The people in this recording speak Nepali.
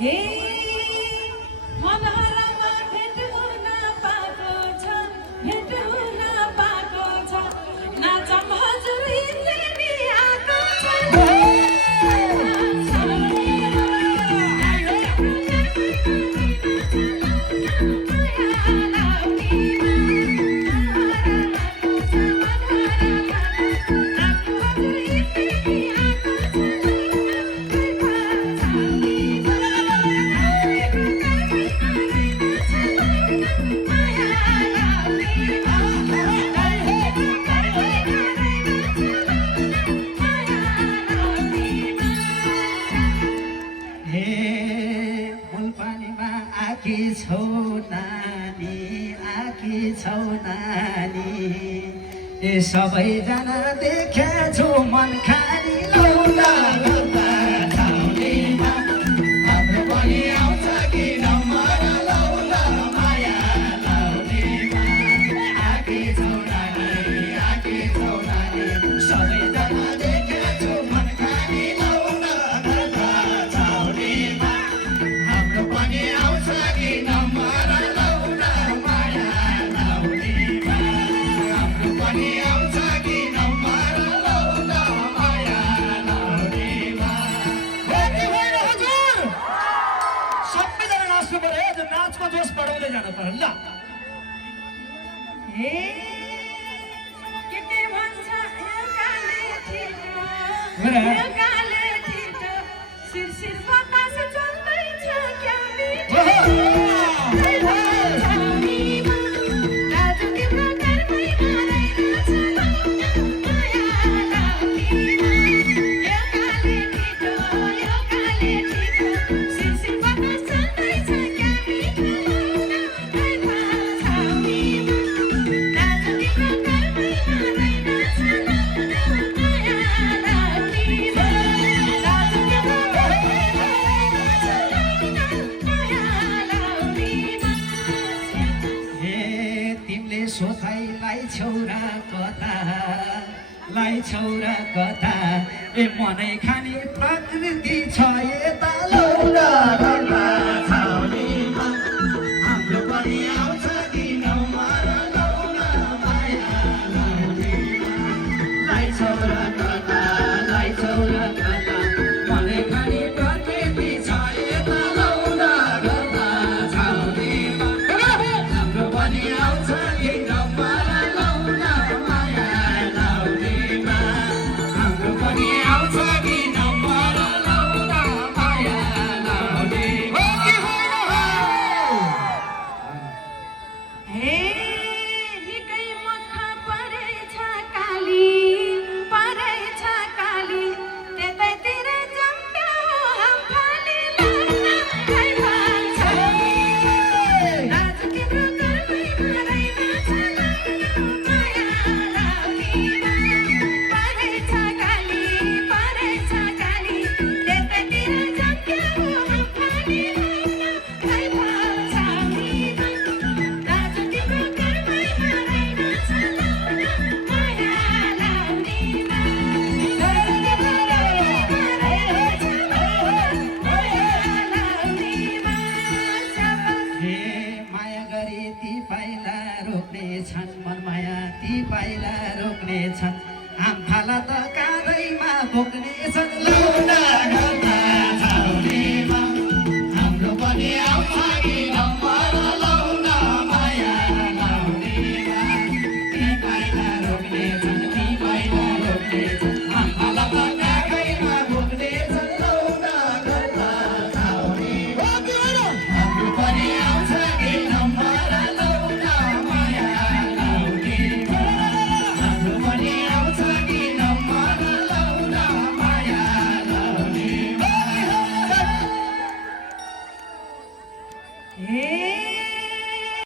हे मनहरमा भेट हुन पाएको छ, भेट हुन पाएको छ, नाचम हजुर इन्द्रेणी आएको छौ नानी आकी छौ नानी ए सबैजना देख्या छु मन खानी लौला गर्दा छाउनीमा हाम्रो पनि आउँछ कि नम्बर लौला माया लाउनीमा आकी छौ नानी सबैजना देख्या छु मन खानी लौला गर्दा छाउनीमा हाम्रो पनि आउँछ कि नम्बर लौला माया लाउनीमा हाम्रो पनि आउँछ कि नम्बर लौला माया लाउनीमा। के भएर हजुर सबैजना नाच्नु पर्यो है, नाचको जोस बढाउँदै जानु पर्यो ल। हे के भन्छ काले ठिटो, काले ठिटो शिरशिर बतास चल्दैछ क्या मिठो सोखाइलाई छौरा कथा लाई छौरा कथा ए मनै खाने प्रकृति छ यता लौला गर्दा छाउनीमा हाम्रो पनि आउँछ कि नम्बर लौला माया लाउनीमा लाई छौरा कथा मनै खाने प्रकृति छ यता लौला गर्दा छाउनीमा हाम्रो पनि आउँछ कि नम्बर लौला माया लाउनीमा हाम्रो पनि आउँछ कि नम्बर लौला माया लाउनीमा। हे निकै मख परेछ काली, परेछ काली, त्यतैतिर जम्प्यो हामफाली लौला खै भन्छ नाच तिम्रो घरमै मरैमा छ लौला माया लाउनीमा परेछ काली, त्यतैतिर जम्प्यो हामफाली लौला खै भन्छ नाच तिम्रो घरमै मरैमा छ लौला माया लाउनीमा हे माया गरी ती पाइला रोक्ने छन् मन माया ती पाइला रोक्ने छन् आम्फाला त काँधैमा बोक्ने छन् लौला गर्दा छाउनीमा हाम्रो पनि आउँछ कि नम्बर लौला माया लाउनीमा ती पाइला रोक्ने छन् आम्फाला त काँधैमा बोक्ने छन् लौला गर्दा छाउनीमा हाम्रो पनि आउँछ कि नम्बर लौला माया लाउनीमा हाम्रो पनि आउँछ कि नम्बर लौला माया लाउनीमा। हे